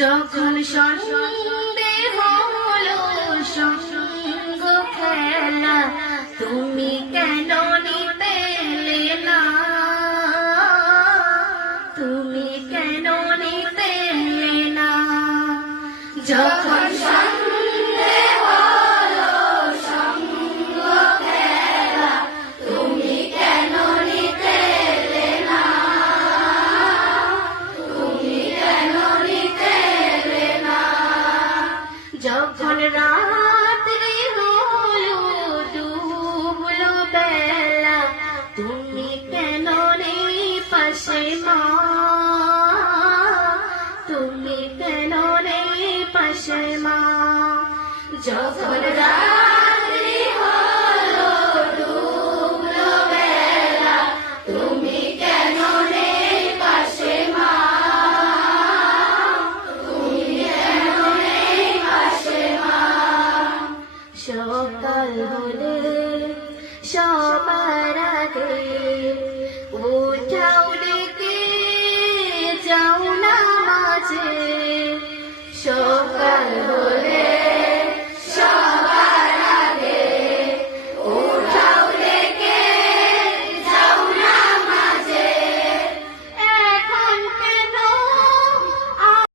যখন সন্দেহ হলো সঙ্গ খেলা, তুমি কেন নিতে এলে না, তুমি কেন নিতে এলে না। যখন সন্দেহ হলো সঙ্গ খেলা, তুমি কেন নিতে এলে না, তুমি কেন নিতে এলে না। যখন রাত্রি হলো ডুবলো বেলা, তুমি কেন নেই পাশে মা, তুমি কেন নেই পাশে মা। যখন রাত্রি হলো ডুবলো বেলা, তুমি কেন নেই পাশে মা, তুমি কেন নেই পাশে মা। সকাল হলে সবার আগে উঠাও ডেকে যাও নামাজে, সকাল হলে